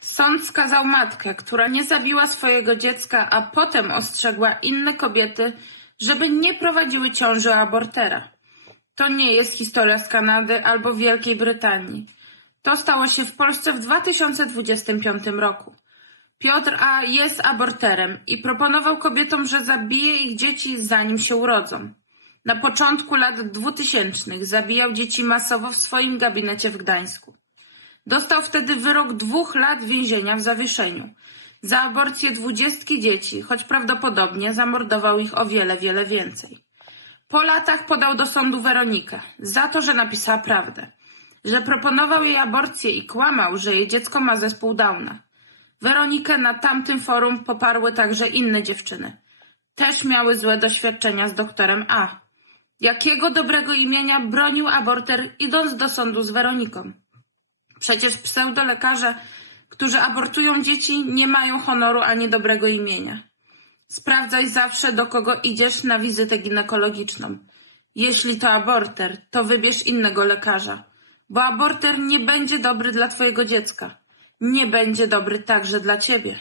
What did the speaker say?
Sąd skazał matkę, która nie zabiła swojego dziecka, a potem ostrzegła inne kobiety, żeby nie prowadziły ciąży abortera. To nie jest historia z Kanady albo Wielkiej Brytanii. To stało się w Polsce w 2025 roku. Piotr A. jest aborterem i proponował kobietom, że zabije ich dzieci zanim się urodzą. Na początku lat 2000 zabijał dzieci masowo w swoim gabinecie w Gdańsku. Dostał wtedy wyrok dwóch lat więzienia w zawieszeniu za aborcję dwudziestki dzieci, choć prawdopodobnie zamordował ich o wiele, wiele więcej. Po latach podał do sądu Weronikę za to, że napisała prawdę, że proponował jej aborcję i kłamał, że jej dziecko ma zespół Downa. Weronikę na tamtym forum poparły także inne dziewczyny. Też miały złe doświadczenia z doktorem A. Jakiego dobrego imienia bronił aborter idąc do sądu z Weroniką? Przecież pseudolekarze, którzy abortują dzieci, nie mają honoru ani dobrego imienia. Sprawdzaj zawsze, do kogo idziesz na wizytę ginekologiczną. Jeśli to aborter, to wybierz innego lekarza, bo aborter nie będzie dobry dla twojego dziecka. Nie będzie dobry także dla ciebie.